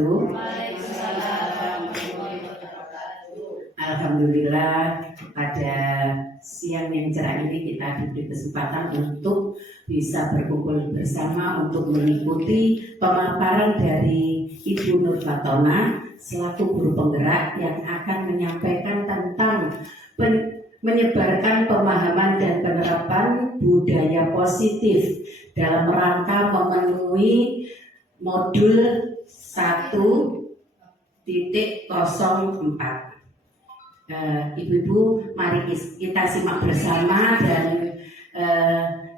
wabarakatuh. Alhamdulillah pada siang yang cerah ini kita diberi kesempatan untuk bisa berkumpul bersama untuk mengikuti pemaparan dari Ibu Nur Fatona selaku guru penggerak yang akan menyampaikan tentang menyebarkan pemahaman dan penerapan budaya positif dalam rangka memenuhi modul 1.04. Ibu-ibu, mari kita simak bersama dan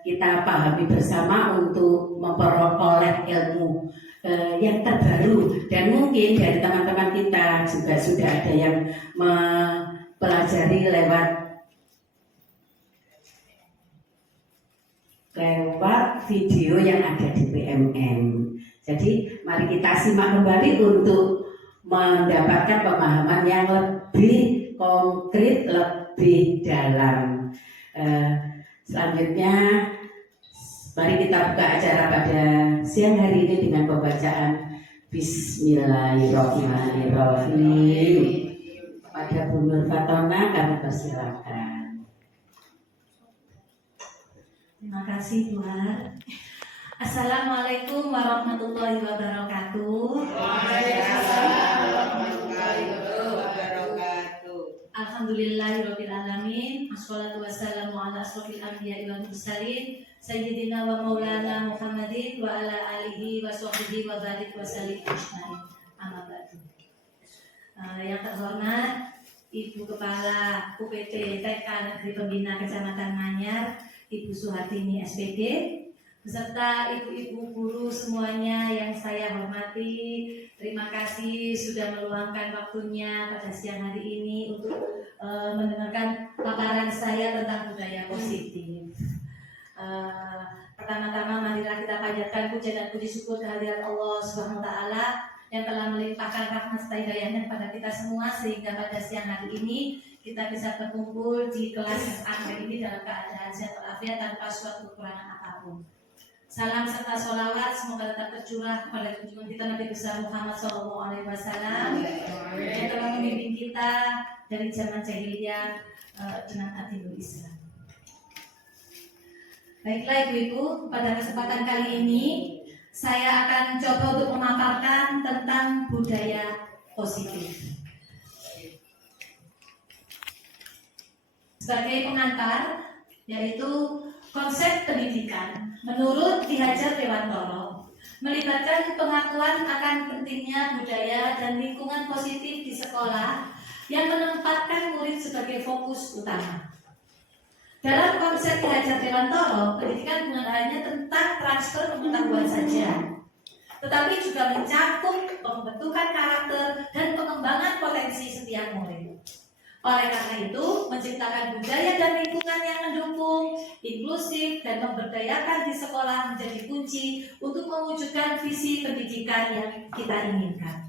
kita pahami bersama untuk memperoleh ilmu yang terbaru, dan mungkin dari teman-teman kita juga sudah ada yang mempelajari lewat video yang ada di PMM. Jadi mari kita simak kembali untuk mendapatkan pemahaman yang lebih konkret, lebih dalam. Selanjutnya mari kita buka acara pada siang hari ini dengan pembacaan Bismillahirrahmanirrahim. Pada Bu Nur Fatona kami persilakan. Terima kasih Tuhan. Assalamualaikum warahmatullahi wabarakatuh. Waalaikumsalam warahmatullahi wabarakatuh. Alhamdulillahirabbil alamin. Wassalatu wassalamu ala asrofil anbiya'i wal mursalin sayyidina wa maulana Muhammadin wa ala alihi wa sahbihi wa barik wa sallim ajmain. Amma ba'du. Yang terhormat Ibu Kepala UPT TK Negeri Pembina Kecamatan Manyar, Ibu Suhartini SPD, beserta ibu-ibu guru semuanya yang saya hormati. Terima kasih sudah meluangkan waktunya pada siang hari ini untuk mendengarkan paparan saya tentang budaya positif. Pertama-tama marilah kita panjatkan puja dan puji syukur kehadirat Allah Subhanahu wa taala yang telah melimpahkan rahmat serta hidayahnya kepada kita semua sehingga pada siang hari ini kita bisa berkumpul di kelas akhir ini dalam keadaan sehat walafiat tanpa suatu kekurangan apapun. Salam serta sholawat semoga tetap tercurah kepada junjungan kita Nabi besar Muhammad SAW yang telah membimbing kita dari zaman jahiliyah dengan adilul Islam. Baiklah ibu-ibu, pada kesempatan kali ini saya akan coba untuk memaparkan tentang budaya positif. Sebagai pengantar, yaitu konsep pendidikan menurut Ki Hajar Dewantoro melibatkan pengakuan akan pentingnya budaya dan lingkungan positif di sekolah yang menempatkan murid sebagai fokus utama. Dalam konsep Ki Hajar Dewantoro, pendidikan bukan hanya tentang transfer pengetahuan saja, tetapi juga mencakup pembentukan karakter dan pengembangan potensi setiap murid. Oleh karena itu, menciptakan budaya dan lingkungan yang mendukung, inklusif, dan memberdayakan di sekolah menjadi kunci untuk mewujudkan visi pendidikan yang kita inginkan.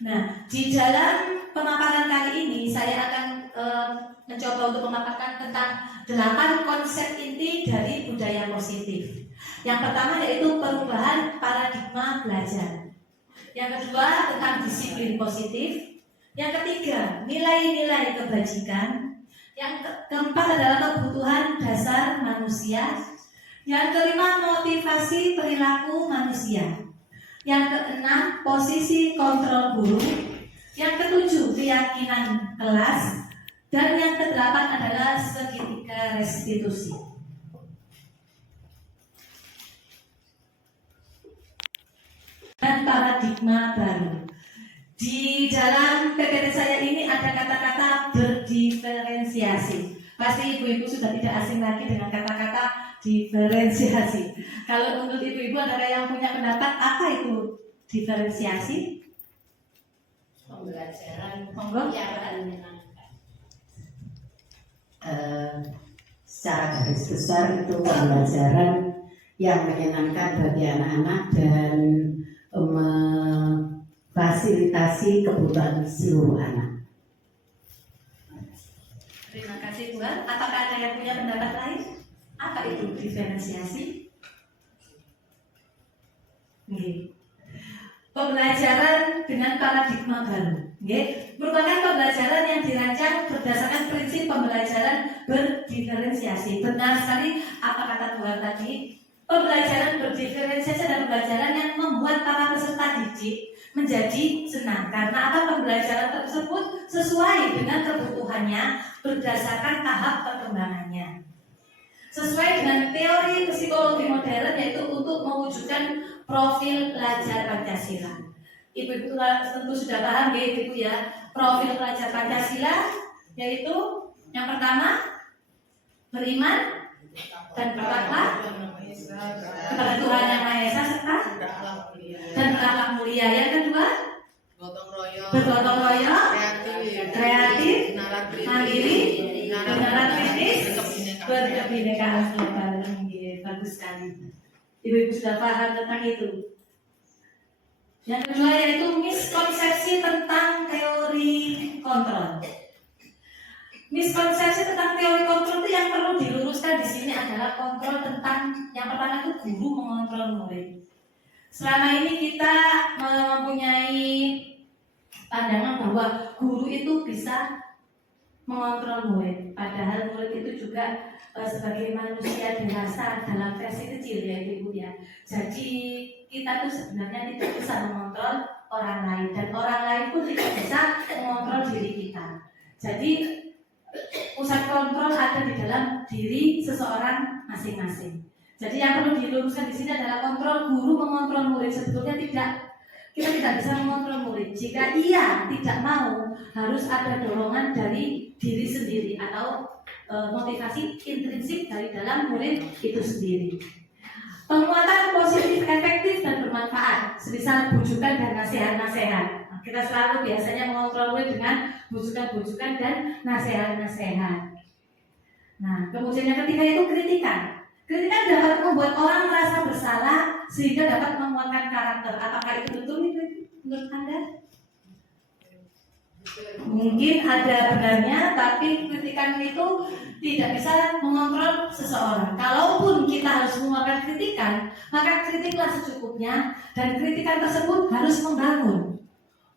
Nah, di dalam pemaparan kali ini saya akan mencoba untuk memaparkan tentang 8 konsep inti dari budaya positif. Yang pertama yaitu perubahan paradigma belajar. Yang kedua tentang disiplin positif. Yang ketiga nilai-nilai kebajikan. Yang keempat adalah kebutuhan dasar manusia. Yang kelima motivasi perilaku manusia. Yang keenam posisi kontrol guru. Yang ketujuh keyakinan kelas. Dan yang kedelapan adalah segitiga restitusi. Dan paradigma baru. Di dalam PPT saya ini ada kata-kata berdiferensiasi. Pasti ibu-ibu sudah tidak asing lagi dengan kata-kata diferensiasi. Kalau menurut ibu-ibu ada yang punya pendapat apa itu diferensiasi? Pembelajaran yang menyenangkan. Secara garis besar itu pembelajaran yang menyenangkan bagi anak-anak dan memfasilitasi kebutuhan seluruh anak. Terima kasih Tuhan. Apakah ada yang punya pendapat lain? Apa itu diferensiasi? Nggih. Pembelajaran dengan paradigma baru, nggih, merupakan pembelajaran yang dirancang berdasarkan prinsip pembelajaran berdiferensiasi. Benar sekali apa kata Tuhan tadi. Pembelajaran berdiferensiasi adalah pembelajaran yang membuat para peserta didik menjadi senang karena apa, pembelajaran tersebut sesuai dengan kebutuhannya berdasarkan tahap perkembangannya. Sesuai dengan teori psikologi modern, yaitu untuk mewujudkan profil pelajar Pancasila. Ibu-ibu tentu sudah paham ya Ibu ya, profil pelajar Pancasila yaitu yang pertama beriman dan bertakwa kepada Tuhan Yang Maha Esa serta dan berakhlak mulia. Yang kedua bergotong royong, kreatif, mandiri, bernalar kritis, berkebinekaan global. Bagus sekali. Ibu-ibu sudah paham tentang itu. Yang kedua yaitu miskonsepsi tentang teori kontrol. Miskonsepsi tentang teori kontrol itu yang perlu diluruskan di sini adalah kontrol tentang yang pertama itu guru mengontrol murid. Selama ini kita mempunyai pandangan bahwa guru itu bisa mengontrol murid, padahal murid itu juga sebagai manusia dewasa dalam versi kecil ya Ibu ya. Jadi kita tuh sebenarnya tidak bisa mengontrol orang lain dan orang lain pun tidak bisa mengontrol diri kita. Jadi pusat kontrol ada di dalam diri seseorang masing-masing. Jadi yang perlu diluruskan di sini adalah kontrol guru mengontrol murid. Sebetulnya kita tidak bisa mengontrol murid. Jika ia tidak mau, harus ada dorongan dari diri sendiri atau motivasi intrinsik dari dalam murid itu sendiri. Penguatan positif, efektif dan bermanfaat, semisal bujukan dan nasihat-nasihat. Nah, kita selalu biasanya mengontrol murid dengan bujukan-bujukan dan nasihat-nasihat. Nah, kemudian yang ketiga itu kritikan. Kritikan dapat membuat orang merasa bersalah sehingga dapat menguatkan karakter. Apakah itu betul menurut Anda? Mungkin ada benarnya, tapi kritikan itu tidak bisa mengontrol seseorang. Kalaupun kita harus mengeluarkan kritikan, maka kritiklah secukupnya dan kritikan tersebut harus membangun,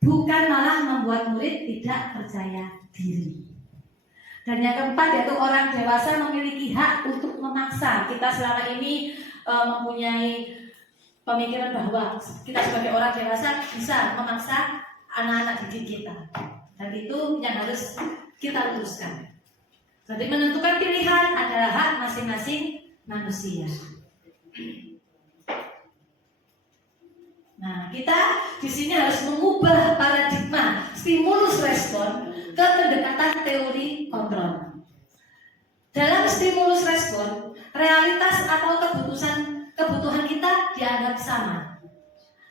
bukan malah membuat murid tidak percaya diri. Dan yang keempat yaitu orang dewasa memiliki hak untuk memaksa. Kita selama ini mempunyai pemikiran bahwa kita sebagai orang dewasa bisa memaksa anak-anak didik kita. Dan itu yang harus kita luruskan. Jadi menentukan pilihan adalah hak masing-masing manusia. Nah, kita di sini harus mengubah paradigma stimulus respon ke pendekatan teori kontrol. Dalam stimulus respon, realitas atau kebutuhan kita dianggap sama.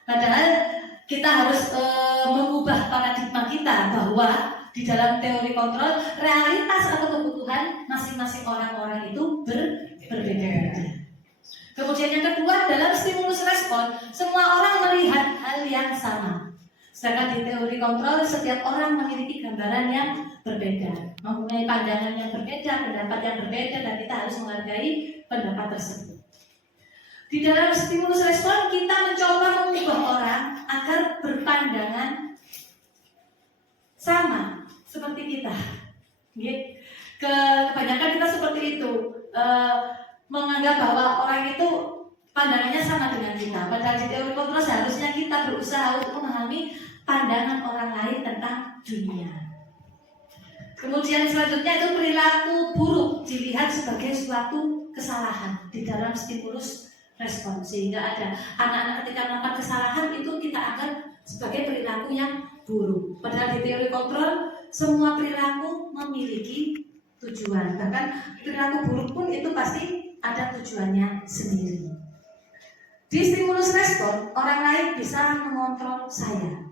Padahal kita harus mengubah paradigma kita bahwa di dalam teori kontrol, realitas atau kebutuhan masing-masing orang-orang itu berbeda-beda. Kemudian yang kedua, dalam stimulus respon, semua orang melihat hal yang sama. Sedangkan di teori kontrol, setiap orang memiliki gambaran yang berbeda, mempunyai pandangan yang berbeda, pendapat yang berbeda, dan kita harus menghargai pendapat tersebut. Di dalam stimulus respon, kita mencoba mengubah orang agar berpandangan sama seperti kita. Kebanyakan kita seperti itu, menganggap bahwa orang itu pandangannya sama dengan kita. Padahal di teori kontrol seharusnya kita berusaha untuk memahami pandangan orang lain tentang dunia. Kemudian selanjutnya itu perilaku buruk dilihat sebagai suatu kesalahan di dalam stimulus respon, sehingga ada anak-anak ketika melakukan kesalahan itu kita anggap sebagai perilaku yang buruk. Padahal di teori kontrol semua perilaku memiliki tujuan, bahkan perilaku buruk pun itu pasti ada tujuannya sendiri. Di stimulus respon, orang lain bisa mengontrol saya.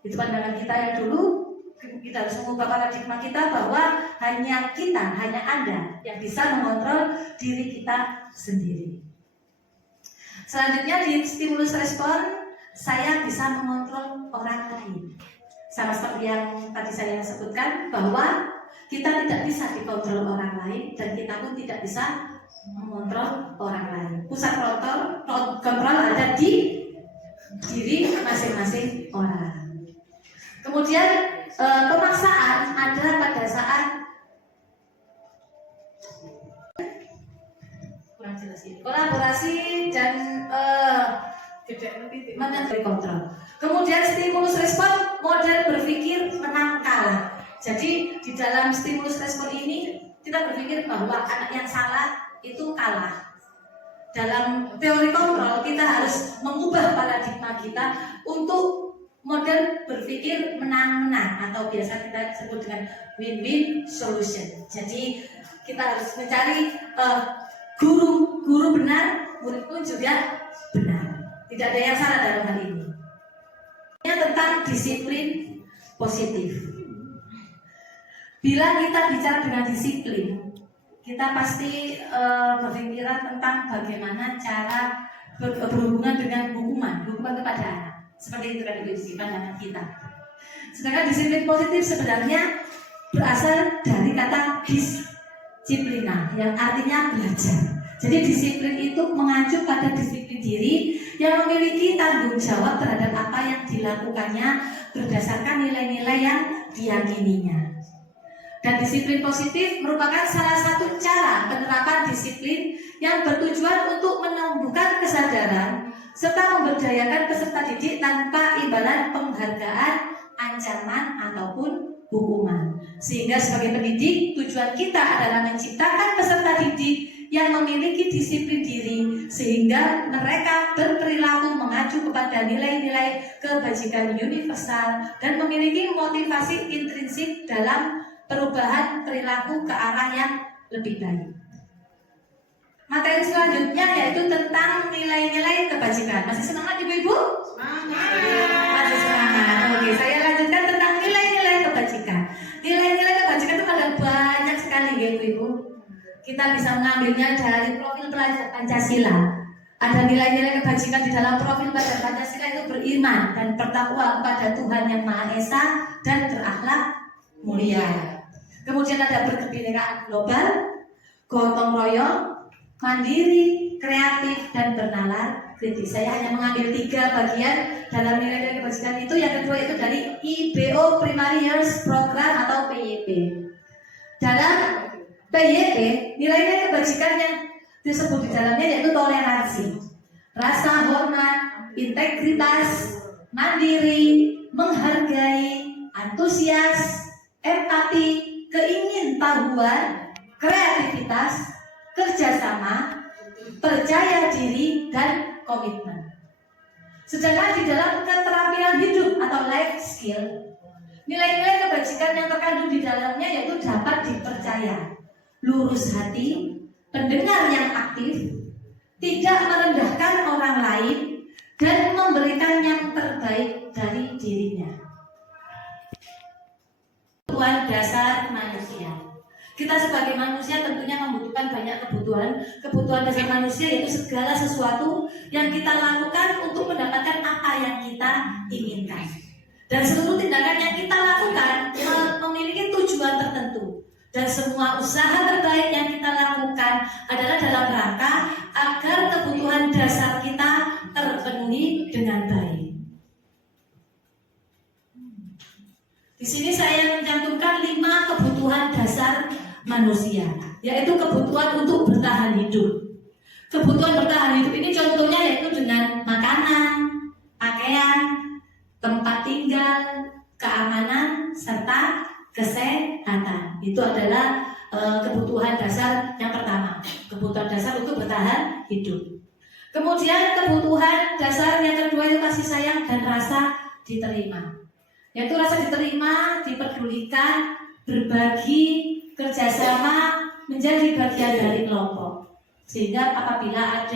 Itu pandangan kita yang dulu. Kita harus mengubah paradigma kita bahwa hanya kita, hanya Anda yang bisa mengontrol diri kita sendiri. Selanjutnya di stimulus respon, saya bisa mengontrol orang lain. Sama seperti yang tadi saya sebutkan bahwa kita tidak bisa dikontrol orang lain dan kita pun tidak bisa mengontrol orang lain. Pusat kontrol ada di diri masing-masing orang. Kemudian pemaksaan ada pada saat kurang jelas ini, kolaborasi dan mengenai kontrol. Kemudian stimulus respon, model berpikir menang kalah. Jadi di dalam stimulus respon ini kita berpikir bahwa anak yang salah itu kalah. Dalam teori kontrol kita harus mengubah paradigma kita untuk model berpikir menang-menang atau biasa kita sebut dengan win-win solution. Jadi kita harus mencari guru benar, murid pun juga benar. Tidak ada yang salah dalam hal ini. Ini tentang disiplin positif. Bila kita bicara dengan disiplin, kita pasti berpikiran tentang bagaimana cara berhubungan dengan hukuman kepada anak. Seperti itu kan di pandangan kita. Sedangkan disiplin positif sebenarnya berasal dari kata disiplina yang artinya belajar. Jadi disiplin itu mengacu pada disiplin diri yang memiliki tanggung jawab terhadap apa yang dilakukannya berdasarkan nilai-nilai yang diyakininya. Dan disiplin positif merupakan salah satu cara penerapan disiplin yang bertujuan untuk menumbuhkan kesadaran serta memberdayakan peserta didik tanpa imbalan penghargaan, ancaman, ataupun hukuman. Sehingga sebagai pendidik, tujuan kita adalah menciptakan peserta didik yang memiliki disiplin diri sehingga mereka berperilaku mengacu kepada nilai-nilai kebajikan universal dan memiliki motivasi intrinsik dalam perubahan perilaku ke arah yang lebih baik. Materi selanjutnya yaitu tentang nilai-nilai kebajikan. Masih semangat ibu-ibu? Masih semangat. Oke, saya lanjutkan tentang nilai-nilai kebajikan. Nilai-nilai kebajikan itu ada banyak sekali ya ibu-ibu. Kita bisa mengambilnya dari profil pelajar Pancasila. Ada nilai-nilai kebajikan di dalam profil pelajar Pancasila itu beriman dan bertakwa kepada Tuhan Yang Maha Esa dan berakhlak mulia. Kemudian ada berkebinekaan global, gotong royong, mandiri, kreatif, dan bernalar kritis. Saya hanya mengambil 3 bagian dalam nilai-nilai kebajikan itu. Yang kedua itu dari IBO Primary Years Program atau PYP. Dalam PYP, nilai-nilai kebajikan yang disebut di dalamnya yaitu toleransi, rasa hormat, integritas, mandiri, menghargai, antusias, empati, keingintahuan, kreativitas, kerjasama, percaya diri, dan komitmen. Sedangkan di dalam keterampilan hidup atau life skill, nilai-nilai kebajikan yang terkandung di dalamnya yaitu dapat dipercaya, lurus hati, pendengar yang aktif, tidak merendahkan orang lain, dan memberikan yang terbaik dari dirinya. Kebutuhan dasar manusia. Kita sebagai manusia tentunya membutuhkan banyak kebutuhan. Kebutuhan dasar manusia yaitu segala sesuatu yang kita lakukan untuk mendapatkan apa yang kita inginkan. Dan seluruh tindakan yang kita lakukan memiliki tujuan tertentu. Dan semua usaha terbaik yang kita lakukan adalah dalam rangka agar kebutuhan dasar kita terpenuhi dengan baik. Di sini saya mencantumkan 5 kebutuhan dasar manusia, yaitu kebutuhan untuk bertahan hidup. Kebutuhan bertahan hidup ini contohnya yaitu dengan makanan, pakaian, tempat tinggal, keamanan, serta kesehatan. Itu adalah kebutuhan dasar yang pertama, kebutuhan dasar untuk bertahan hidup. Kemudian kebutuhan dasar yang kedua itu kasih sayang dan rasa diterima, yaitu rasa diterima, diperdulikan, berbagi, kerjasama, menjadi bagian dari kelompok. Sehingga apabila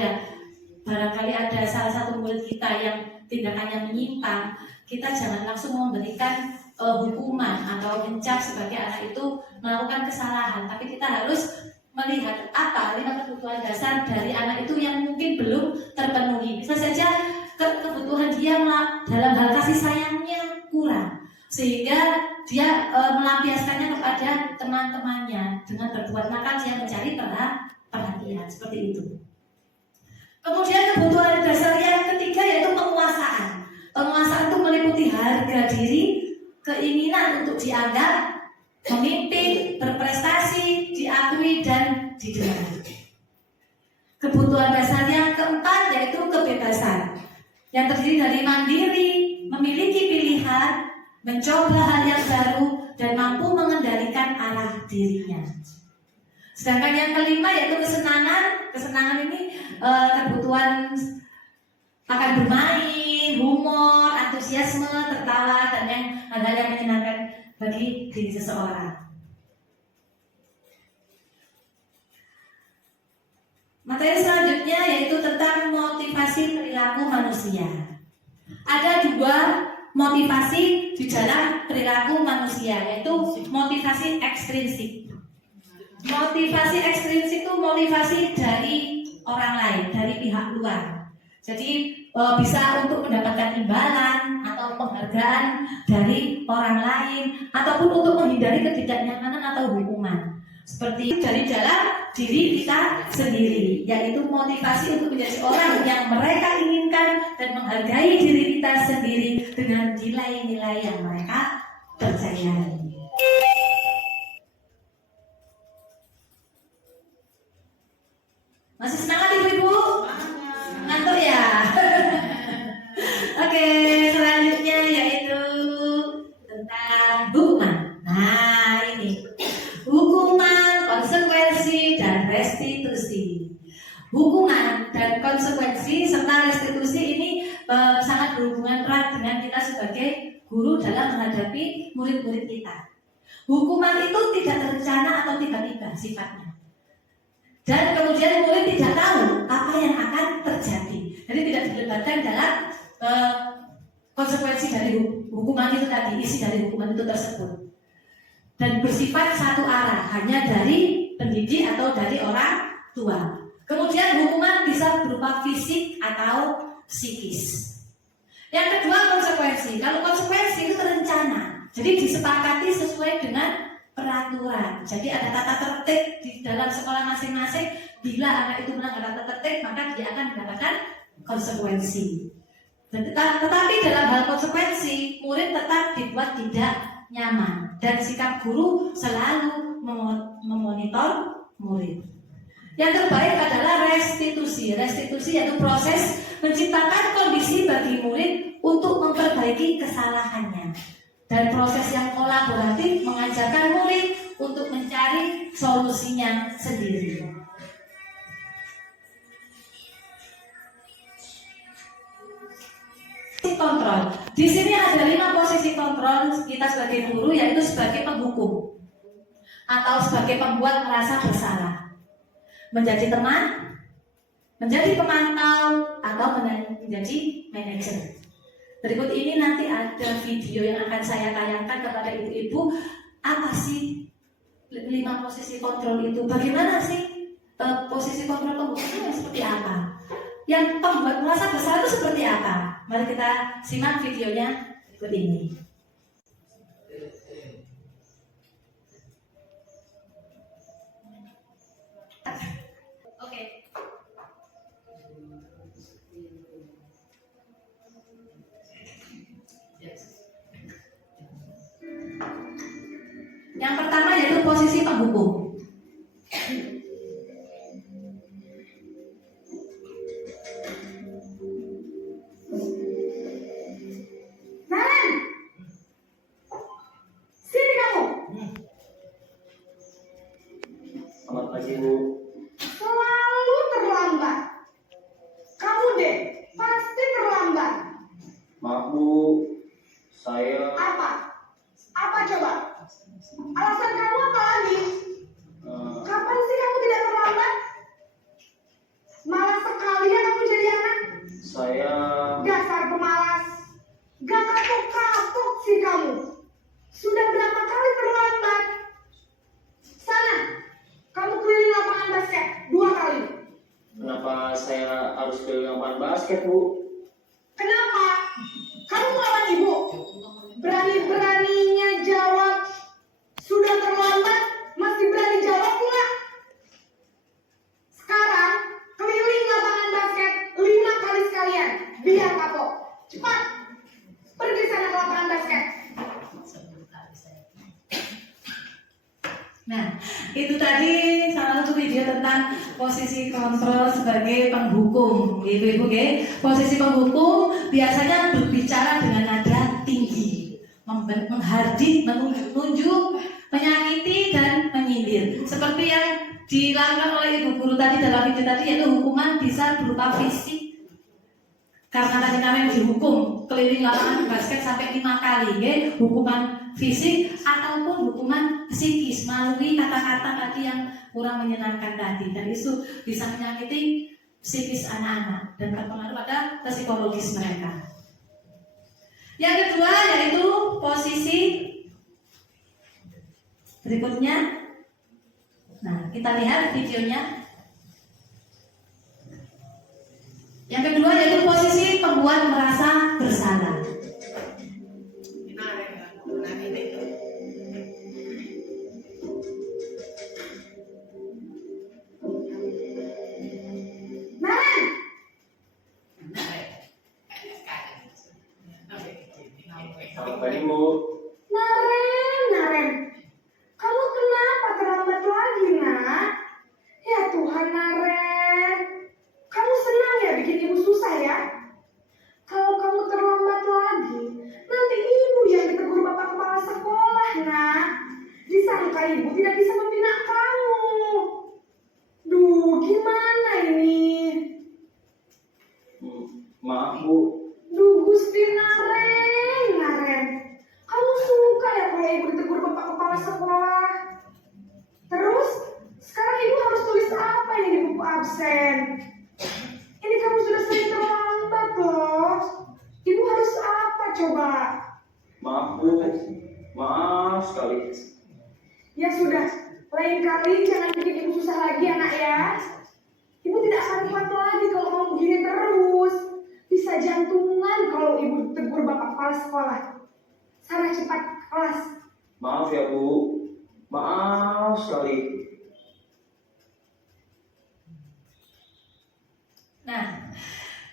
barangkali ada salah satu murid kita yang tindakannya menyimpang, kita jangan langsung memberikan hukuman atau mencap sebagai anak itu melakukan kesalahan, tapi kita harus melihat apa 5 kebutuhan dasar dari anak itu yang mungkin belum terpenuhi. Bisa saja kebutuhan dia dalam hal kasih sayangnya kurang, sehingga dia melampiaskannya kepada teman-temannya dengan berbuat nakal, dia mencari perhatian seperti itu. Kemudian kebutuhan dasar yang ketiga yaitu penguasaan. Penguasaan itu meliputi harga diri, keinginan untuk dianggap, memimpin, berprestasi, diakui, dan didengar. Kebutuhan dasar yang keempat yaitu kebebasan, yang terdiri dari mandiri, memiliki pilihan, mencoba hal yang baru, dan mampu mengendalikan arah dirinya. Sedangkan yang kelima yaitu kesenangan. Kesenangan ini kebutuhan akan bermain, humor, antusiasme, tertawa, dan hal-hal yang menyenangkan bagi diri seseorang. Materi selanjutnya yaitu tentang motivasi perilaku manusia. Ada dua motivasi di dalam perilaku manusia, yaitu motivasi ekstrinsik. Motivasi ekstrinsik itu motivasi dari orang lain, dari pihak luar. Jadi bisa untuk mendapatkan imbalan atau penghargaan dari orang lain, ataupun untuk menghindari ketidaknyamanan atau hukuman. Seperti dari dalam diri kita sendiri, yaitu motivasi untuk menjadi orang yang mereka inginkan dan menghargai diri kita sendiri dengan nilai-nilai yang mereka percayai. Masih semangat ibu-ibu? Ngantuk ya? Oke, selanjutnya yaitu tentang hukuman. Nah ini, hukuman, konsekuensi, dan restitusi. Hukuman dan konsekuensi serta restitusi ini sangat berhubungan erat dengan kita sebagai guru dalam menghadapi murid-murid kita. Hukuman itu tidak terencana atau tiba-tiba sifatnya. Dan kemudian murid tidak tahu apa yang akan terjadi. Jadi tidak dilibatkan dalam konsekuensi dari hukuman itu tadi, isi dari hukuman itu tersebut. Dan bersifat satu arah, hanya dari pendidik atau dari orang tua. Kemudian hukuman bisa berupa fisik atau psikis. Yang kedua konsekuensi. Kalau konsekuensi itu terencana, jadi disepakati sesuai dengan peraturan. Jadi ada tata tertib di dalam sekolah masing-masing. Bila anak itu melanggar tata tertib, maka dia akan mendapatkan konsekuensi. Tetapi dalam hal konsekuensi, murid tetap dibuat tidak nyaman dan sikap guru selalu memonitor murid. Yang terbaik adalah restitusi. Restitusi yaitu proses menciptakan kondisi bagi murid untuk memperbaiki kesalahannya. Dan proses yang kolaboratif mengajarkan murid untuk mencari solusinya sendiri. Kontrol. Di sini ada 5 posisi kontrol kita sebagai guru, yaitu sebagai penghukum atau sebagai pembuat merasa bersalah, menjadi teman, menjadi pemantau, atau menjadi manajer. Berikut ini nanti ada video yang akan saya tayangkan kepada ibu-ibu. Apa sih 5 posisi kontrol itu? Bagaimana sih posisi kontrol penghukum itu seperti apa? Yang pembuat merasa bersalah itu seperti apa? Mari kita simak videonya berikut ini. Oke. Yang pertama yaitu posisi penghukum. Sini kamu. Selamat pagi, Bu. Selalu terlambat. Kamu deh pasti terlambat. Maaf, Bu. Saya Apa? Apa coba? Alasan kamu apa lagi? Kapan sih kamu tidak terlambat? Malas sekali ya kamu jadi anak. saya Dasar pemalas. Gak kapok-kapok sih kamu. Sudah berapa kali terlambat? Sana, kamu keliling lapangan basket 2 kali. kenapa saya harus ke lapangan basket, Bu? Kenapa? Kamu melawan ibu? Berani-beraninya jawab. Sudah terlambat, masih berani jawab pula. Sekarang, keliling lapangan basket Nah, itu tadi salah satu video tentang posisi kontrol sebagai penghukum, gitu Ibu. Posisi penghukum biasanya berbicara dengan nada tinggi, menghardik, menunjuk, menyakiti dan menyindir. Seperti yang dilakukan oleh Ibu Guru tadi dalam video tadi, yaitu hukuman bisa berupa fisik. Karena tadi namanya dihukum keliling lapangan basket sampai 5 kali, hukuman fisik ataupun hukuman psikis melalui kata-kata tadi yang kurang menyenangkan tadi, dan itu bisa menyakiti psikis anak-anak dan berpengaruh pada psikologis mereka. Yang kedua yaitu posisi berikutnya. Nah, kita lihat videonya. Yang kedua yaitu posisi pembuat merasa bersalah. Selamat pagi, Bu. Naren, kamu kenapa terlambat lagi, nak? Ya Tuhan, Naren, kamu senang ya bikin ibu susah ya? Kalau kamu terlambat lagi, nanti ibu yang ditegur bapak kepala sekolah, nak. Disangka ibu tidak bisa membina kamu. Duh, gimana ini? Maaf, Bu. Duh, Gusti Naren, kamu suka ya kalau ibu ditegur bapak kepala sekolah? Terus, sekarang ibu harus tulis apa ini di buku absen? Ini kamu sudah sering terlambat loh. Ibu harus apa coba? Maaf, Bu. Maaf sekali. Ya sudah, lain kali jangan bikin ibu susah lagi anak ya. Ibu tidak akan kuat lagi kalau mau begini terus. Bisa jantungan kalau ibu tegur bapak kepala sekolah. Sana cepat kelas. Maaf ya, Bu. Maaf sekali. Nah,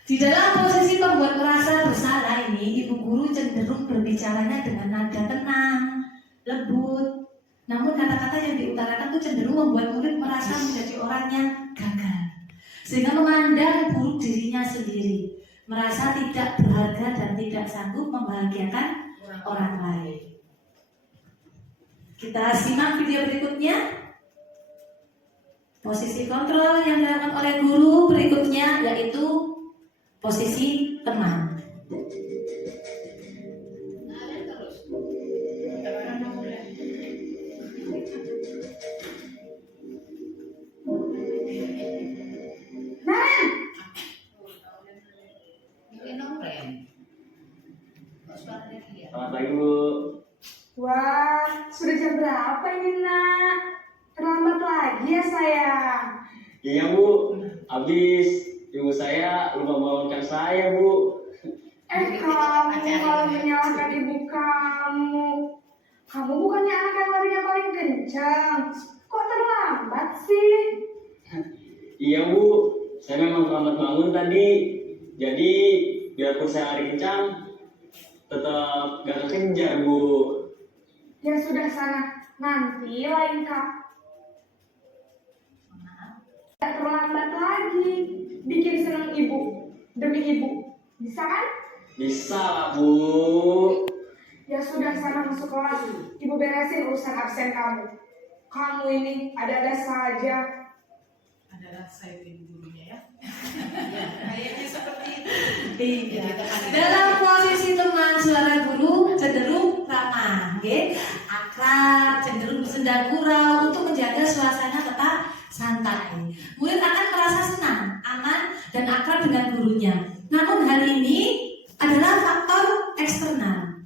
di dalam posisi pembuat merasa bersalah ini, Ibu Guru cenderung berbicaranya dengan nada tenang, lembut. Namun kata-kata yang diutarakan itu cenderung membuat murid merasa menjadi orang yang gagal, sehingga memandang buruk dirinya sendiri, merasa tidak berharga dan tidak sanggup membahagiakan orang lain. Kita simak video berikutnya. Posisi kontrol yang dilakukan oleh guru berikutnya yaitu posisi teman. Selamat pagi, Bu. Wah, sudah jam berapa ini nak? Terlambat lagi ya sayang. Iya, Bu. Habis ibu saya lupa membangunkan saya, Bu. Kamu kalau menyalahkan ibu kamu. Kamu bukannya anak yang larinya paling kencang. Kok terlambat sih? Iya, Bu. Saya memang terlambat bangun tadi. Jadi, biarpun saya lari kencang, tetap gak kekejar, Bu. Ya sudah sana. Nanti lain kali. Tidak terlambat lagi. Bikin senang ibu. Demi ibu. Bisa kan? Bisa lah, Bu. Ya sudah sana masuk kelas. Ibu beresin urusan absen kamu. Kamu ini ada-ada saja. Adalah saya ibu gurunya ya. Kayaknya seperti itu. Iya. Dalam posisi teman suara guru cenderung ramah, akrab, cenderung bersenda gurau untuk menjaga suasana tetap santai. Murid akan merasa senang, aman, dan akrab dengan gurunya. Namun hal ini adalah faktor eksternal.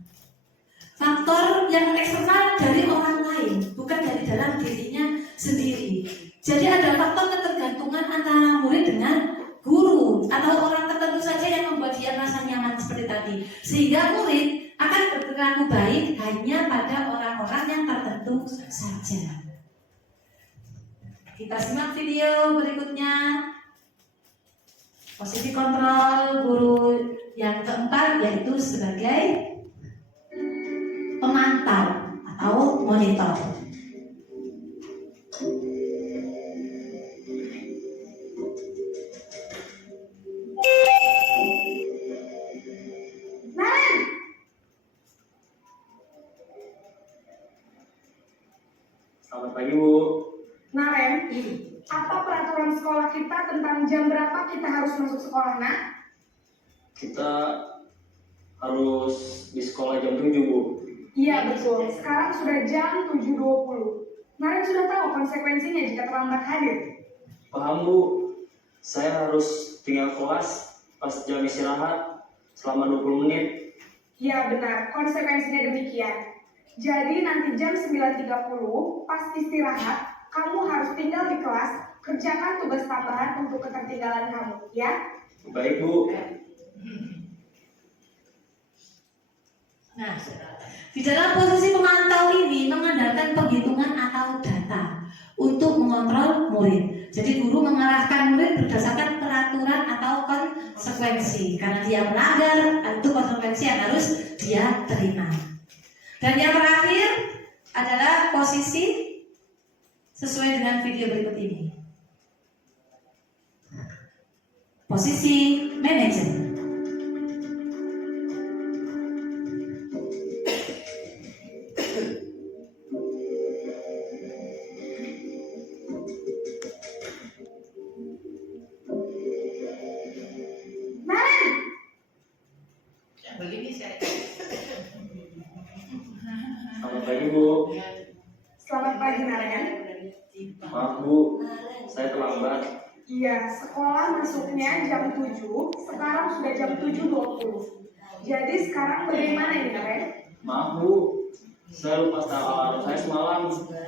Faktor yang eksternal dari orang lain, bukan dari dalam dirinya sendiri. Jadi ada faktor ketergantungan antara murid dengan guru atau orang tertentu saja yang membuat dia merasa nyaman seperti tadi. Sehingga murid akan berperilaku baik hanya pada orang-orang yang tertentu saja. Kita simak video berikutnya. Posisi kontrol guru yang keempat yaitu sebagai pemantau atau monitor. Selamat pagi, Bu. Naren, apa peraturan sekolah kita tentang jam berapa kita harus masuk sekolah, nak? Kita harus di sekolah jam 7, Bu. Iya betul, sekarang sudah jam 7.20. Naren sudah tahu konsekuensinya jika terlambat hadir. Paham, Bu. Saya harus tinggal kelas pas jam istirahat selama 20 menit. Iya benar, konsekuensinya demikian. Jadi nanti jam 9.30 pas istirahat, kamu harus tinggal di kelas, kerjakan tugas tambahan untuk ketertinggalan kamu, ya? Baik, Bu. Nah, di dalam posisi pemantau ini mengandalkan penghitungan atau data untuk mengontrol murid. Jadi guru mengarahkan murid berdasarkan peraturan atau konsekuensi. Karena dia melanggar, itu konsekuensi yang harus dia terima. Dan yang terakhir adalah posisi sesuai dengan video berikut ini. Posisi manajer. Naren, Yang beli ini saya. Selamat pagi, Bu. selamat pagi Naren. Maaf, Bu. Saya terlambat. Iya, sekolah masuknya jam 7, sekarang sudah jam 7.20. Jadi sekarang bagaimana ini Naren? Maaf, Bu. Saya lupa setel alarm saya semalam.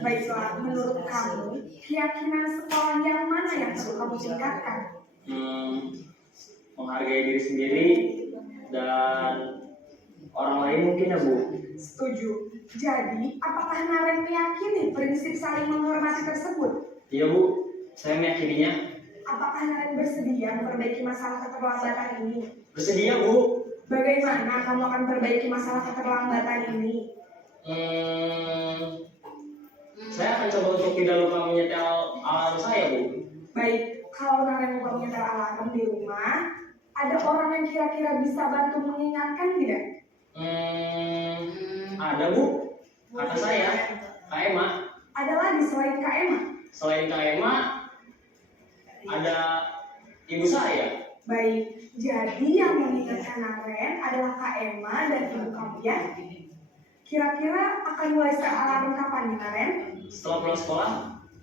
Baiklah, menurut kamu, keyakinan sekolah yang mana yang perlu kamu tingkatkan? Menghargai diri sendiri dan orang lain mungkin ya, Bu. Setuju. Jadi, apakah Naren meyakini prinsip saling menghormati tersebut? Iya, Bu. Saya meyakininya. Apakah Naren bersedia memperbaiki masalah keterlambatan ini? Bersedia, Bu. Bagaimana kamu akan perbaiki masalah keterlambatan ini? Saya akan coba untuk tidak lupa menyetel alarm saya, Bu. Baik, kalau Naren lupa menyetel alarm di rumah, ada orang yang kira-kira bisa bantu mengingatkan tidak? Ada, Bu. Kata saya, Kak Emma. Ada lagi selain Kak Emma? Selain Kak Emma, ada ibu saya. Baik, jadi yang mengingatkan Naren adalah Kak Emma dan ibu kamu ya? Kira-kira akan mulai setel alarm kapan nih Naren? Setelah pulang sekolah,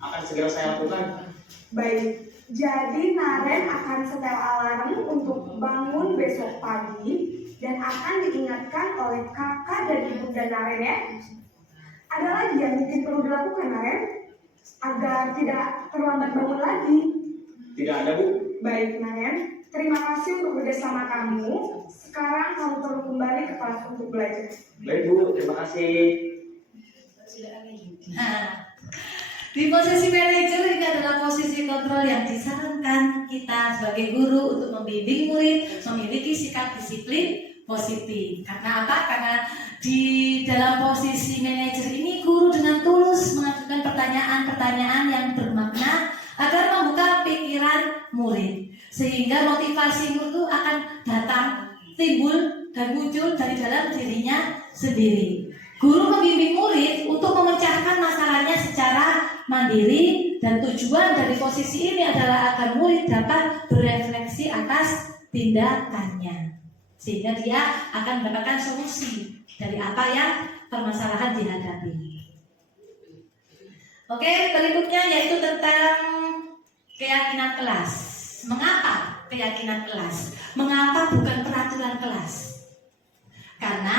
akan segera saya lakukan. Baik, jadi Naren akan setel alarm untuk bangun besok pagi dan akan diingatkan oleh kakak dan ibunda Naren ya. Ada lagi yang mungkin perlu dilakukan Naren agar tidak terlambat bangun lagi. Tidak ada, Bu. Baik Naren, terima kasih untuk bersama kamu. Sekarang kamu perlu kembali ke kelas untuk belajar. Baik, Bu. Terima kasih. Nah, di posisi manajer ini adalah posisi kontrol yang disarankan kita sebagai guru untuk membimbing murid memiliki sikap disiplin positif. Karena apa? Karena di dalam posisi manajer ini guru dengan tulus mengajukan pertanyaan-pertanyaan yang bermakna agar membuka pikiran murid, sehingga motivasi murid akan datang, timbul dan muncul dari dalam dirinya sendiri. Guru membimbing murid untuk memecahkan masalahnya secara mandiri, dan tujuan dari posisi ini adalah agar murid dapat berefleksi atas tindakannya, sehingga dia akan mendapatkan solusi dari apa yang permasalahan dihadapi. Oke, berikutnya yaitu tentang keyakinan kelas. Mengapa keyakinan kelas? Mengapa bukan peraturan kelas? Karena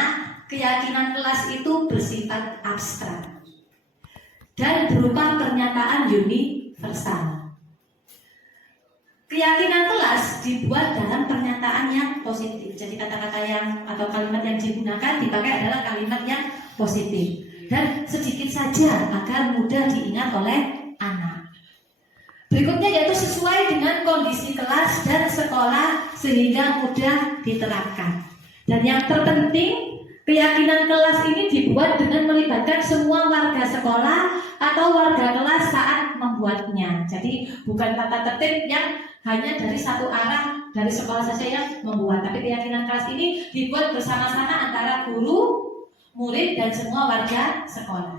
keyakinan kelas itu bersifat abstrak dan berupa pernyataan universal. Keyakinan kelas dibuat dalam pernyataan yang positif. Jadi kata-kata yang atau kalimat yang digunakan dipakai adalah kalimat yang positif dan sedikit saja agar mudah diingat oleh anak. Berikutnya yaitu sesuai dengan kondisi kelas dan sekolah sehingga mudah diterapkan. Dan yang terpenting, keyakinan kelas ini dibuat dengan melibatkan semua warga sekolah atau warga kelas saat membuatnya. Jadi bukan tata tertib yang hanya dari satu arah dari sekolah saja yang membuat, tapi keyakinan kelas ini dibuat bersama-sama antara guru, murid, dan semua warga sekolah.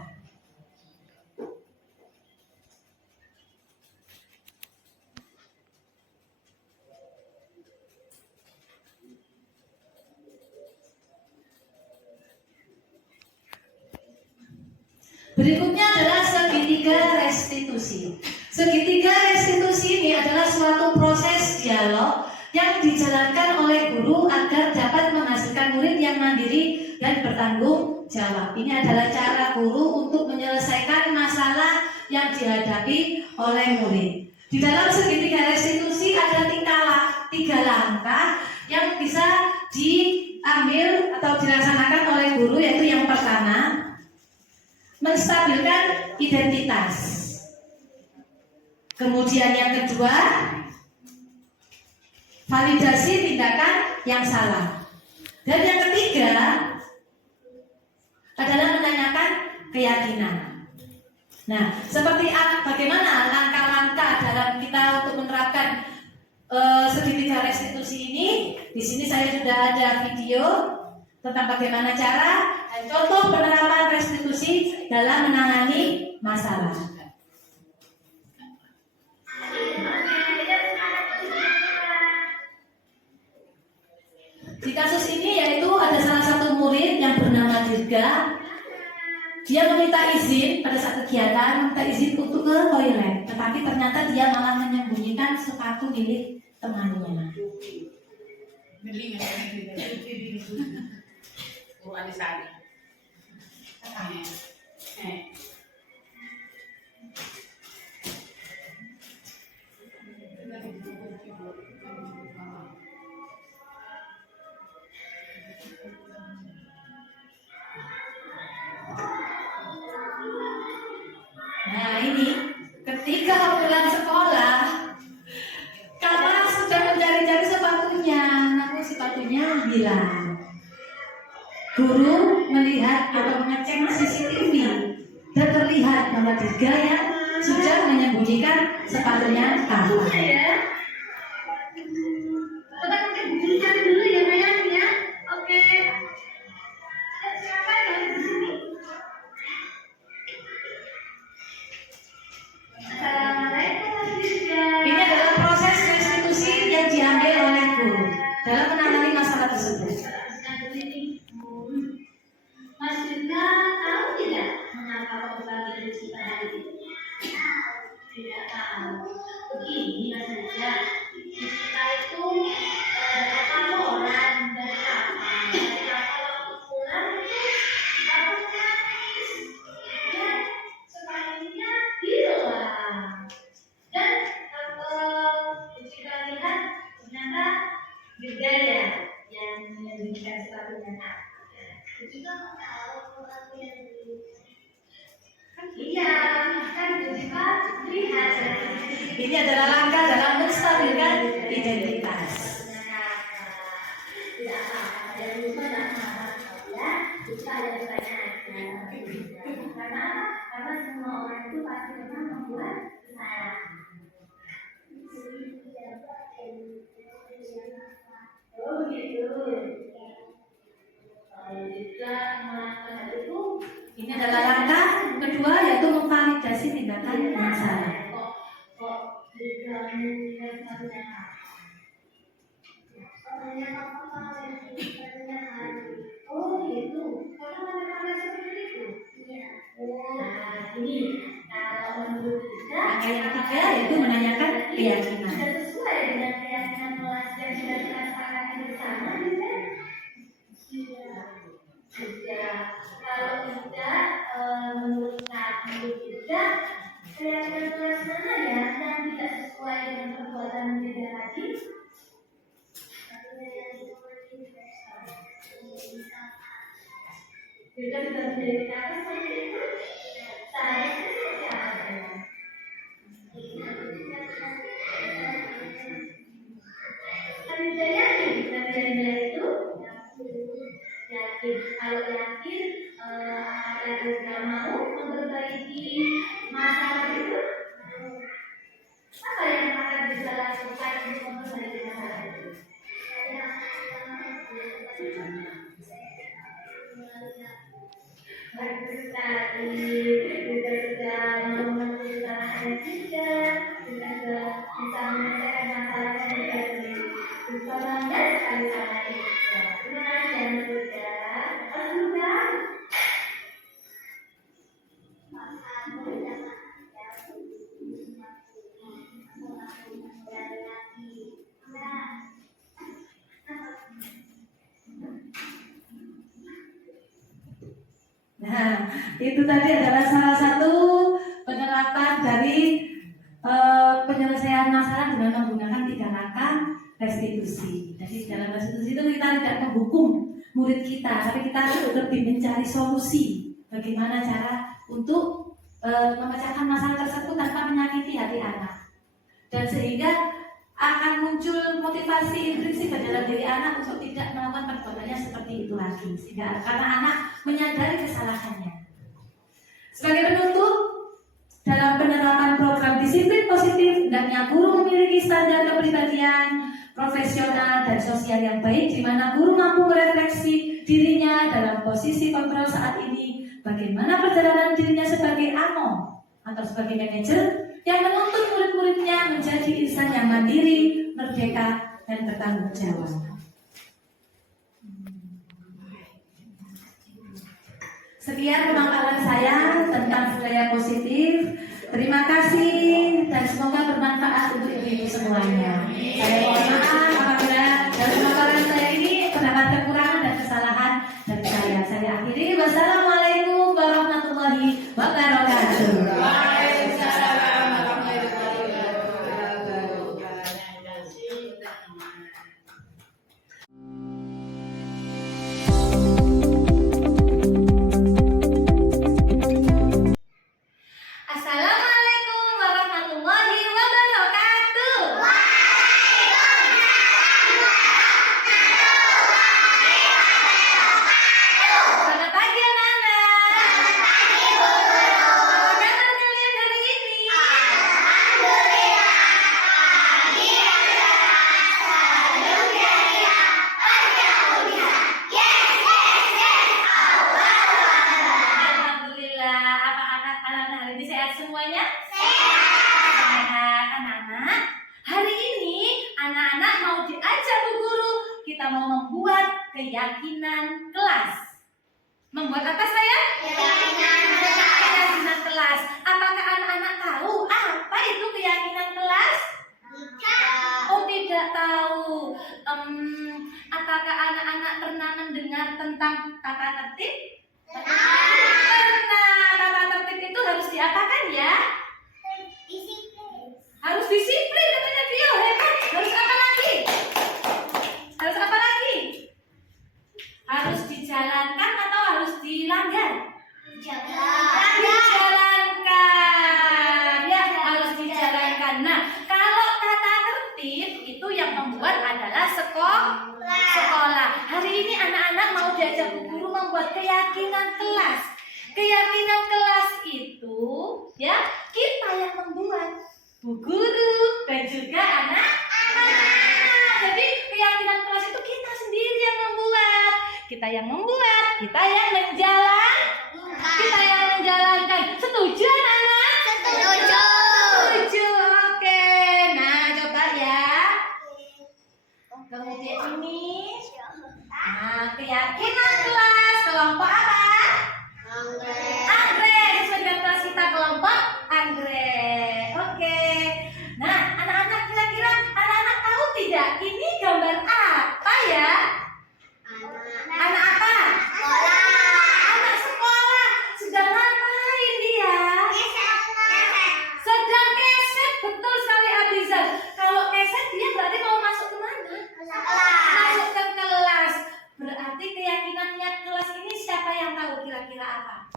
Berikutnya adalah segitiga restitusi. Segitiga restitusi ini adalah suatu proses dialog yang dijalankan oleh guru agar dapat menghasilkan murid yang mandiri dan bertanggung jawab. Ini adalah cara guru untuk menyelesaikan masalah yang dihadapi oleh murid. Di dalam segitiga restitusi ada tiga langkah yang bisa diambil atau dilaksanakan oleh guru, yaitu yang pertama, menstabilkan identitas. Kemudian yang kedua, validasi tindakan yang salah. Dan yang ketiga adalah menanyakan keyakinan. Nah, seperti bagaimana langkah-langkah dalam kita untuk menerapkan segitiga restitusi ini? Di sini saya sudah ada video tentang bagaimana cara dan contoh penerapan restitusi dalam menangani masalah. Di kasus ini yaitu ada salah satu murid yang bernama Dirga. Dia meminta izin pada saat kegiatan, meminta izin untuk ke toilet, tetapi ternyata dia malah menyembunyikan sepatu milik temannya. Nah ini, ketika pulang sekolah, kakak sudah mencari-cari sepatunya, namun sepatunya hilang. Guru melihat atau mengecek CCTV dan terlihat bahwa Dirga yang sudah menyembunyikan sepatunya kakak. Kita cari dulu ya, Mayang ya. Oke. Siapa yang ada di sini? Assalamualaikum, Dirga. Ini adalah proses restitusi yang diambil oleh guru dalam menangani masalah tersebut. Mas Dirga tahu tidak mengapa kau berbagi rezeki pada hari ini? Tidak tahu. Begini Mas Dirga, kita itu kamu orang dari kapal. Dari kapal waktu pulang itu aku nangis. Dan sepatunya hilang. Dan kita lihat ternyata Dirga ya yang menyembunyikan sepatunya. Kita nggak tahu aku yang iya, kan kita lihat. Ini adalah langkah dalam menstabilkan identitas. Tidak apa-apa, jangan lupa ya. Kita ada banyak. Karena semua orang itu pasti pernah membuat kesalahan. Oh begitu. Jika melakukan itu, Ini adalah langkah kedua, yaitu memvalidasi tindakan yang salah. kok juga mengingat satunya oh gitu, karena ada seperti itu. Iya. Nah ini kalau menurut kita, Langkah yang ketiga yaitu menanyakan keyakinan. sudah sesuai dengan keyakinan kelas yang sudah kita sepakati bersama, tidak? Sudah. Kalau tidak, menurut kita, keyakinan kelas mana ya yang tidak sesuai dengan perbuatan beda tadi? Juga sudah menjadi kata seperti itu. Saya seperti apa? Kami yakin itu yakin. Kalau yakin apakah kita mau memperbaiki masalah itu? Apa yang akan bisa lakukan untuk memperbaiki masalah itu? Bagus sekali. Kita sudah mengerti kesalahan kita. Kita sudah bisa menyelesaikan masalah yang kita sendiri. Kita bangga sekali sama kita. Terima kasih yang sudah. Nah, itu tadi adalah salah satu penerapan dari penyelesaian masalah dengan menggunakan 3 kata restitusi. Jadi dalam restitusi itu kita tidak menghukum murid kita, tapi kita lebih mencari solusi bagaimana cara untuk memecahkan masalah tersebut tanpa menyakiti hati anak. Dan sehingga akan muncul motivasi intrinsik dalam diri anak untuk tidak melakukan perbuatannya seperti itu lagi, sehingga karena anak menyadari kesalahannya. Sebagai penutup, dalam penerapan program disiplin positif, hendaknya guru memiliki standar kepribadian profesional dan sosial yang baik, di mana guru mampu merefleksi dirinya dalam posisi kontrol saat ini, bagaimana perjalanan dirinya sebagai ANO atau sebagai manajer yang menuntut murid-muridnya menjadi insan yang mandiri, merdeka, dan bertanggung jawab. Sekian pemaparan saya tentang budaya positif. Terima kasih dan semoga bermanfaat untuk ibu-ibu semuanya. Saya mohon maaf apabila dalam pemaparan saya ini terdapat kekurangan dan kesalahan dari saya. Saya akhiri. Wassalamualaikum warahmatullahi wabarakatuh. Assalamualaikum warahmatullahi wabarakatuh. Selamat pagi anak-anak. Apa kabar kalian hari ini? Alhamdulillah. Apa anak-anak hari ini sehat semuanya? Sehat anak-anak. Hari ini anak-anak mau diajak Bu Guru. Kita mau membuat keyakinan kelas. Membuat apa saya? Keyakinan kelas. Apakah anak-anak tahu apa itu keyakinan kelas? Oh, tidak tahu. Apakah anak-anak pernah mendengar tentang tata tertib? Pernah. Tata tertib itu harus diapakan ya? Harus disiplin katanya dia. Hebat. Harus apa lagi? Harus apa lagi? Harus dijalankan atau harus dilanggar? Dijalankan. Ya, harus dijalankan. Nah, kalau tata tertib itu yang membuat adalah sekolah. Hari ini anak-anak mau diajak Bu Guru membuat keyakinan kelas. Keyakinan kelas itu ya kita yang membuat, Bu Guru dan juga anak-anak. Jadi keyakinan kelas itu kita sendiri yang membuat. Kita yang membuat, kita yang menjalankan. Setuju anak-anak? Setuju. Oke. Nah, coba ya. Kemudian ini. Nah, keyakinan kelas kelompok apa? Anggrek. Sesuai dengan kelas kita kelompok anggrek. Oke. Nah, anak-anak kira-kira anak-anak tahu tidak? Ini gambar apa ya? Anak apa? Anak sekolah. Sedang ngapain dia? Sedang keset. Betul sekali Abizar. Kalau keset dia berarti mau masuk ke mana? Masuk ke kelas. Berarti keyakinannya kelas ini siapa yang tahu kira-kira apa?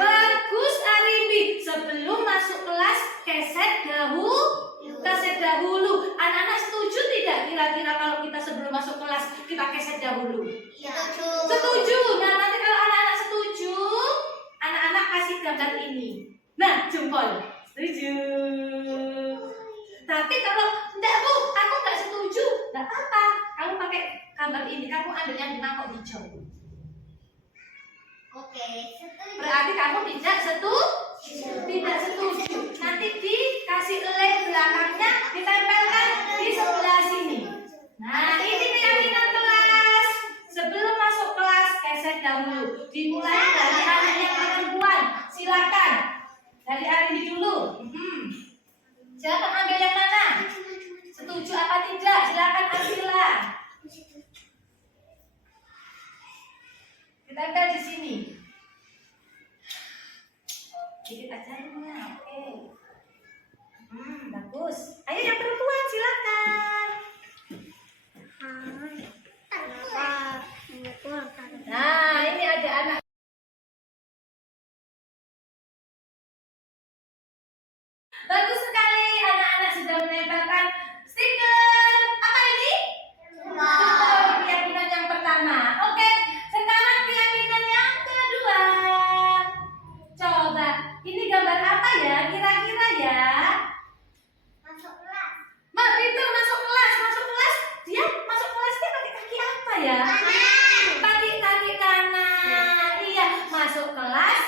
Bagus Arimbi. Sebelum masuk kelas keset dahulu. Anak-anak setuju tidak kira-kira kalau kita sebelum masuk kelas kita keset dahulu? Setuju. Nah, nanti kalau anak-anak setuju, anak-anak kasih gambar ini. Nah, jempol. Setuju. Tapi kalau enggak Bu, aku enggak setuju. Enggak apa-apa. Kamu pakai gambar ini. Kamu ambil yang di mangkok hijau. Berarti kamu tidak setuju. Nanti dikasih lem belakangnya, ditempelkan di sebelah sini. Nah, ini keyakinan kelas. Sebelum masuk kelas keset dahulu. Dimulai dari anak yang perempuan. Silakan. Dari Arini dulu. Silakan ambil yang mana? Setuju apa tidak? Silakan Asila. Ditempel di sini. Dikit aja rumahnya. Oke. Bagus. Ayo yang perempuan silakan. Nah, ini ada anak. Bagus sekali, anak-anak sudah menempelkan stiker. Apa ini? Syukur, keyakinan yang pertama. Oke, sekarang keyakinan yang kedua. Coba, ini gambar apa ya? Kira-kira ya? Pintar masuk kelas. Dia masuk kelasnya pakai kaki apa ya? Pakai kaki kanan. Iya, masuk kelas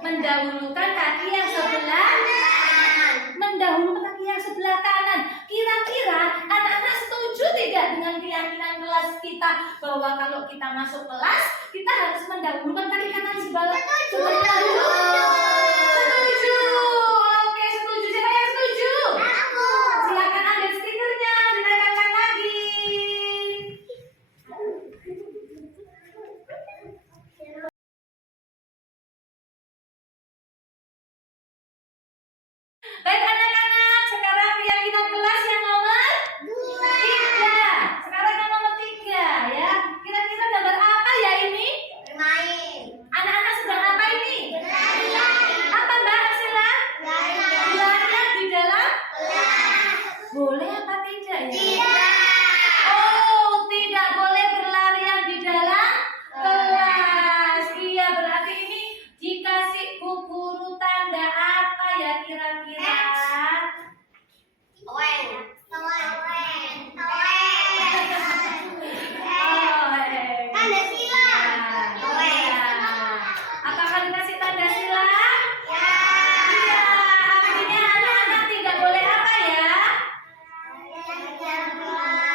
mendahulukan kaki yang sebelah kanan. Kira-kira anak-anak setuju tidak dengan keyakinan kelas kita bahwa kalau kita masuk kelas kita harus mendahulukan kaki kanan sebelah dahulu? Setuju. Oke, setuju. Siapa yang setuju? Silakan ambil stikernya, ditempelkan lagi. Baik anak-anak, sekarang keyakinan kelas yang nomor 3. Sekarang yang nomor 3 ya. Kira-kira gambar apa ya ini? Anak-anak sedang apa ini? Apa Mbak Arsila? Berlarian di dalam? Boleh apa tidak ya? Oh, tidak boleh berlarian di dalam kelas. Iya, berarti ini dikasih guru tanda apa ya kira-kira? Apakah dikasih tanda sila? Iya. Artinya anak-anak tidak boleh apa ya?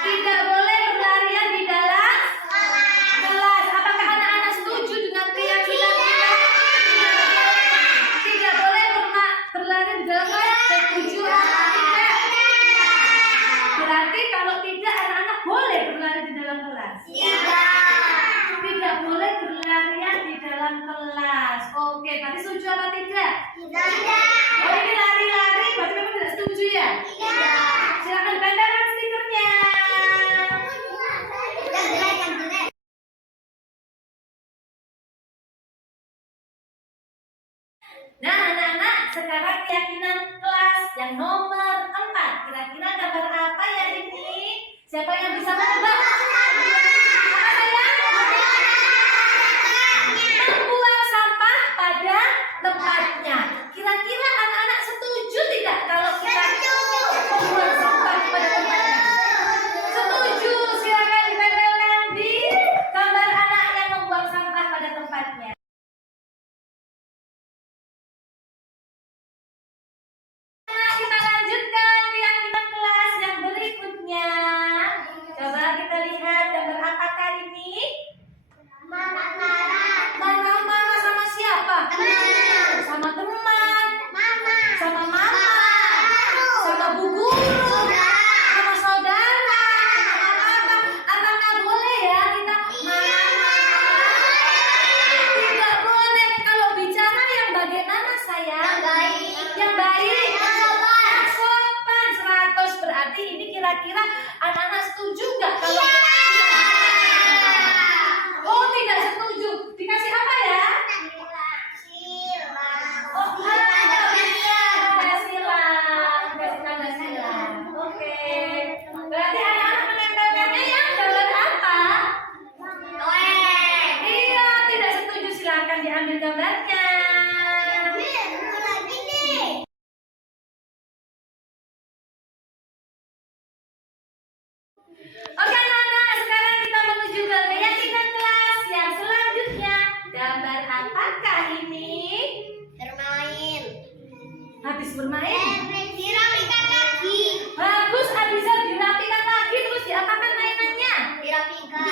Tidak boleh berlarian di dalam kelas. Apakah anak-anak setuju dengan keyakinan kita? Tidak boleh berlari di dalam kelas. Setuju atau tidak? Berarti kalau tidak anak-anak boleh berlari di dalam kelas. Tidak boleh berlarian di dalam kelas. Oke, berarti setuju apa tidak? Oh, ini lari-lari, berarti kamu tidak setuju ya? Silakan tempelkan stikernya. Nah, anak-anak, sekarang keyakinan kelas yang nomor 4. Kira-kira gambar apa ya ini? Siapa yang bisa menebak? Apa sayang? Membuang sampah pada tempatnya. Kira-kira anak-anak setuju tidak kalau kita membuang sampah pada tempatnya? Setuju. Silakan ditempelkan di gambar anak yang membuang sampah pada tempatnya. Nah, kita lanjutkan keyakinan kelas yang berikutnya. Coba kita lihat gambar apakah ini? Marah-marah sama siapa? Sama teman, sama mama, sama bu guru, sama saudara, sama apa? Apakah boleh ya kita marah-marah? Tidak boleh. Kalau bicara yang bagaimana sayang? Yang baik, yang sopan, 100. Berarti ini kira-kira anak-anak setuju nggak kalau oh tidak setuju? Dikasih apa ya? Oh, kasih tanda silang. Oke. Berarti anak-anak menempelkannya yang gambar apa? Iya, tidak setuju. Silakan diambil gambarnya. Oke anak-anak, sekarang kita menuju ke keyakinan kelas yang selanjutnya. Gambar apakah ini? Habis bermain? Bagus, habis dirapikan lagi terus diapakan mainannya? Dirapikan.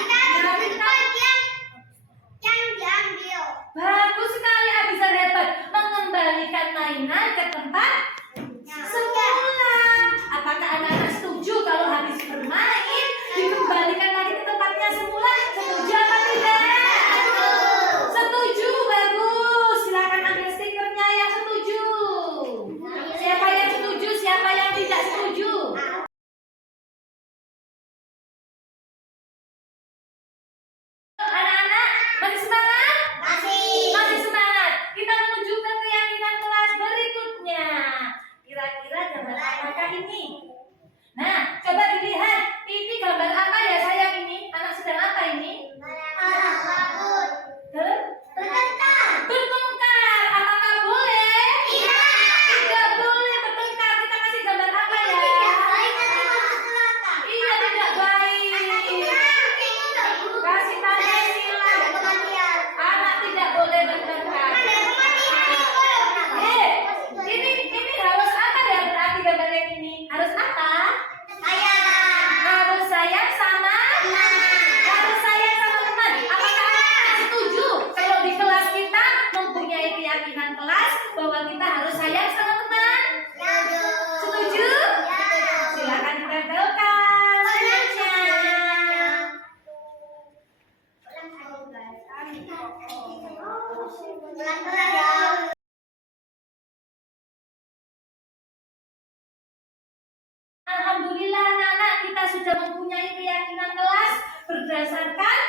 Alhamdulillah anak-anak, kita sudah mempunyai keyakinan kelas berdasarkan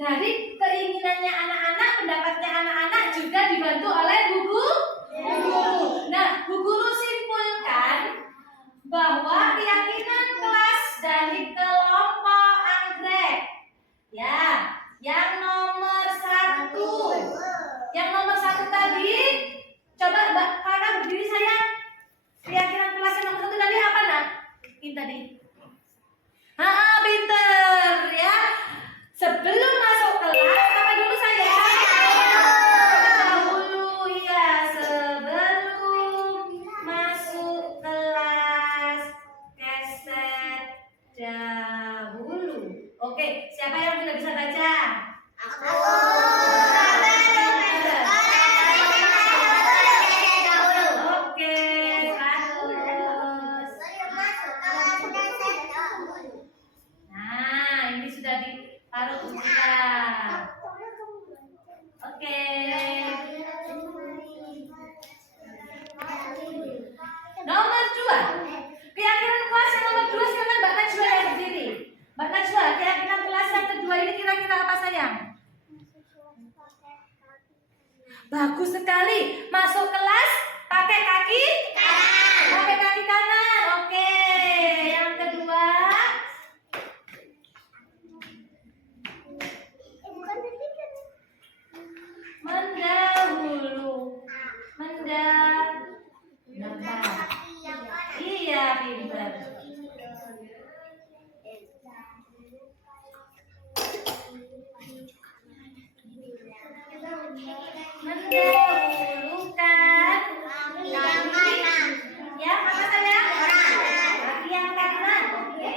dari keinginannya anak-anak, pendapatnya anak-anak juga dibantu oleh Bu Guru. Nah, Bu Guru simpulkan bahwa keyakinan kelas dari kelompok anggrek, ya, yang nomor 1. Yang nomor 1 tadi, coba Mbak Kakak berdiri sayang. Keyakinan kelas yang nomor 1 tadi apa nak? Ini tadi. Pinter ya. Sebelum masuk kelas, apa dulu sayang? Dahulu ya, sebelum masuk kelas, keset dahulu. Oke, siapa yang tidak bisa baca? Oke, bagus. Nah, ini sudah ditaruh untuk kita. Oke. Nomor 2. Keyakinan kelas yang nomor 2, silakan Mbak Najwa yang berdiri. Mbak Najwa, keyakinan kelas yang kedua ini kira-kira apa sayang? Bagus sekali. Masuk kelas pakai kaki kanan. Pakai kaki kanan. Oke. Yang kedua. Mendahulu. Iya, pintar. Mendahulukan ya, apa sayang? Kaki yang kanan. Oke.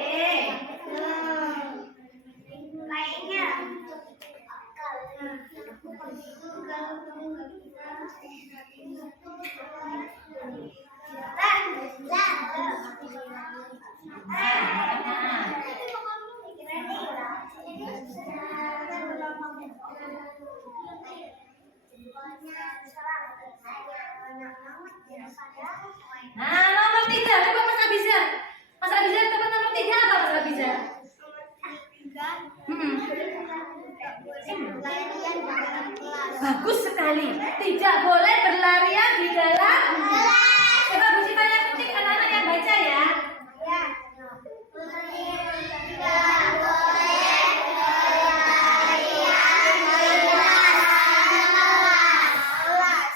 Nah, nomor 3, coba Mas Abizar. Mas Abizar, tempat nomor 3 apa Mas Abizar? Bagus sekali. Tidak boleh berlarian di dalam kelas. Coba Bu Syifa yang ketik, anak-anak yang baca ya.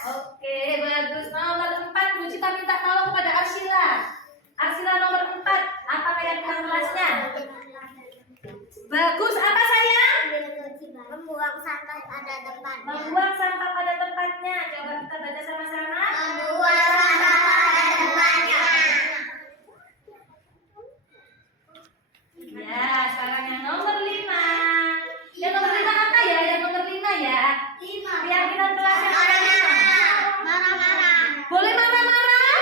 Oke, bagus. Nomor 4, Bu Syifa minta tolong kepada Arsila. Arsila nomor 4, apa keyakinan kelasnya? Bagus, apa sayang? Membuang sampah pada tempat. Membuang sampah pada tempatnya. Coba kita baca sama-sama. Membuang sampah pada tempatnya. Ya, sekarang yang nomor 5. Yang nomor 5 apa ya? Yang nomor 5 ya. Keyakinan kelas yang nomor 5. Marah-marah. Boleh marah-marah?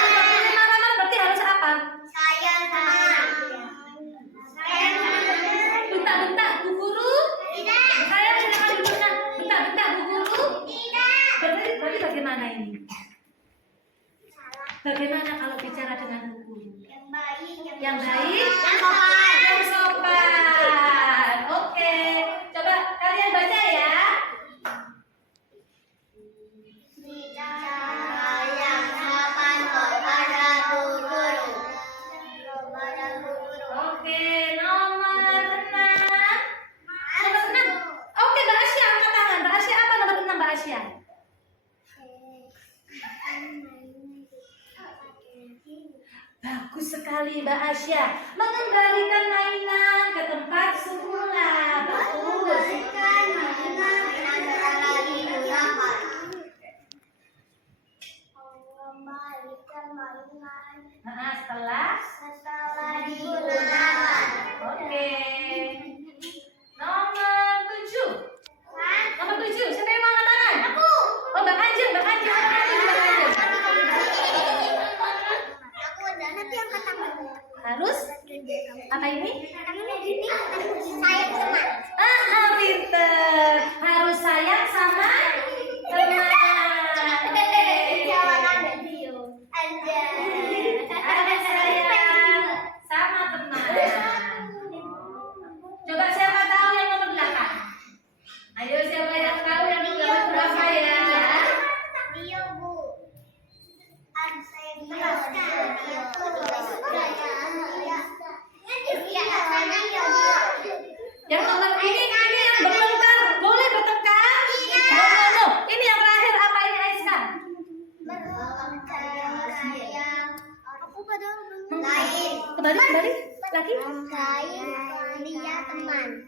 Boleh marah-marah berarti harus apa? Saya marah. Bentak-bentak Bu Guru? Tidak. Saya silakan duduknya. Bentak-bentak Bu Guru? Tidak. Berarti bagaimana ini? Bagaimana kalau bicara dengan Bu Guru? Yang baik. Yang baik? Yang sopan. Yang sopan. Oke. Coba kalian baca ya. Bicara yang sopan kepada Bu Guru. Kepada Bu Guru. Oke, nomor 6. Nomor 6. Oke, Mbak Asya angkat tangan. Mbak Asya apa nomor 6 Mbak Asya? Bagus sekali Mbak Asya. Mengembalikan mainan ke tempat semula. Bagus. Mengembalikan mainan setelah digunakan. Mengembalikan mainan Setelah digunakan. Oke. Nomor 7. Nomor 7. Siapa yang mau angkat tangan? Aku. Oh, Mbak Kanjeng, Mbak Kanjeng. Mbak Kanjeng, Mbak Kanjeng. Aku ada nanti angkat tangan. Harus apa ini? Tangannya gini. Sayang sama. Pinter. Harus sayang sama Kembali lagi. Gain dia teman.